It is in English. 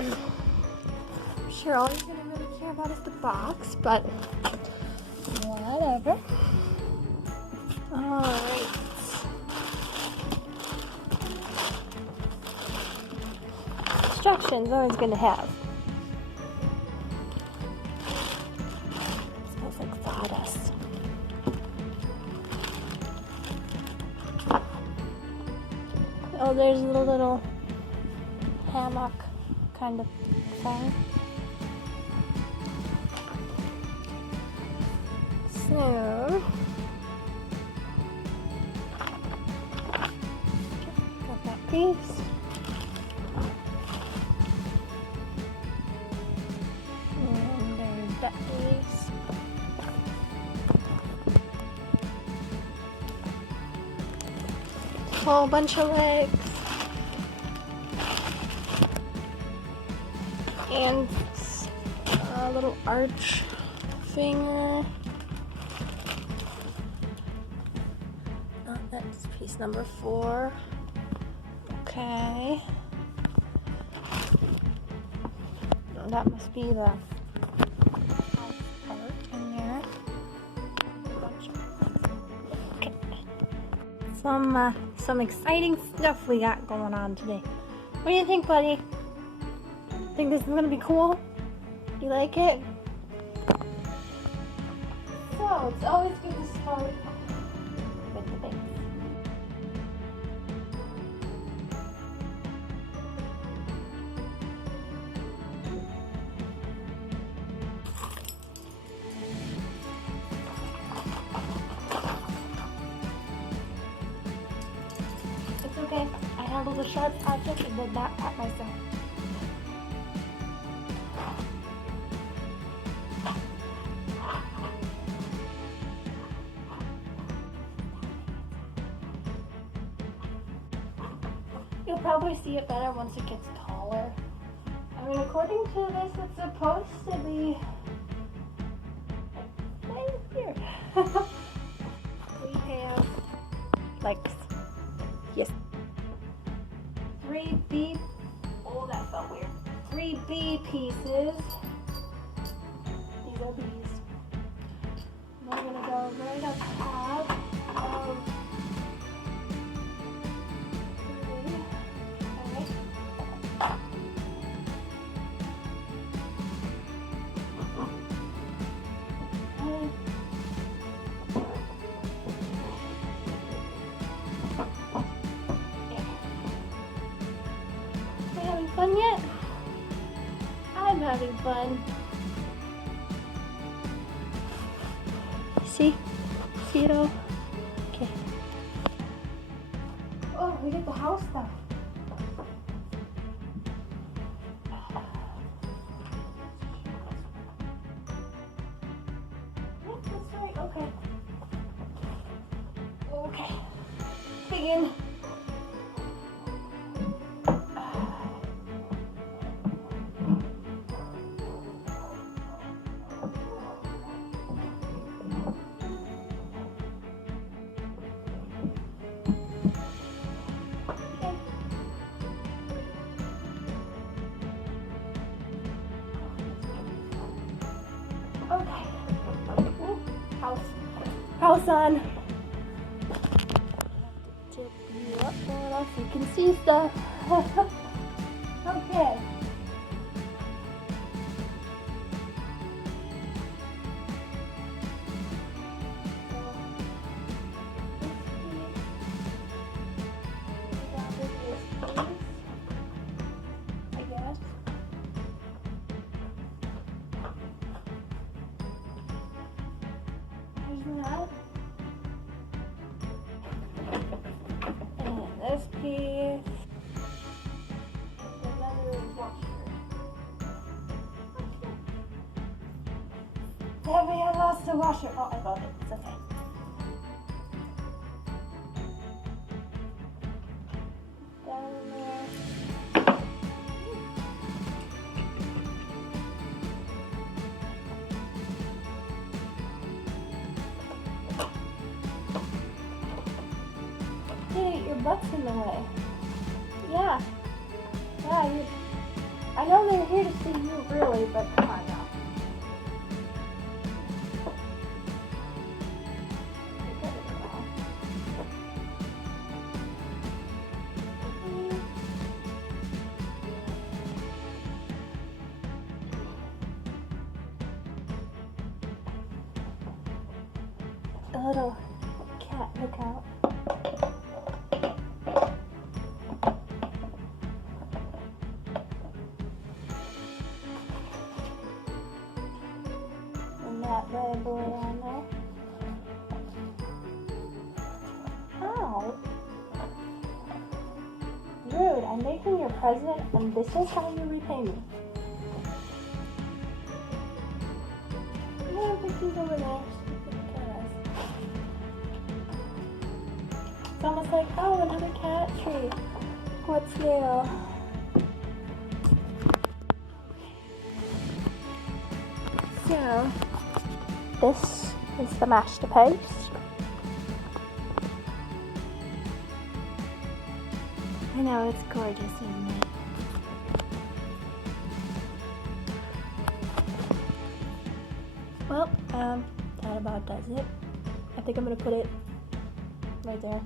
I'm sure all you're gonna really care about is the box, but whatever. Alright. Instructions, always gonna have. It smells like sawdust. Oh, there's a little hammock kind of thing. So, got that piece. And there's that piece. Whole bunch of legs. And a little arch finger. Oh, that's piece number 4. Okay. Oh, that must be the part in there. Okay. Some exciting stuff we got going on today. What do you think, buddy? Think this is gonna be cool? You like it? So it's always good to start with the base. It's okay. I handled the sharp object and did that part myself. You'll probably see it better once it gets taller. I mean, according to this, it's supposed to be right here. We have legs. Yes. 3 B. Oh, that felt weird. 3 B pieces. These are B's. We're gonna go right up top of. Fun yet? I'm having fun. See? See it all? Okay. Oh, we get the house stuff. Yep, that's right. Okay. Okay. Begin. Okay. Ooh, house on. Tip you up more so you can see stuff. Okay. And this piece, another washer. Have we lost the washer? Oh, I got it. It's okay. Down there. Hey, your butt's in the way. Yeah. Yeah, I know they're here to see you, really, but come on now. A little cat lookout. And that red boy on there. How? Rude, I'm making your present and this is how you repay me. I don't think he's over there. It's almost like, oh, another cat tree. What's new? So, this is the masterpiece. I know, it's gorgeous, isn't it? Well, that about does it. I think I'm gonna put it right there.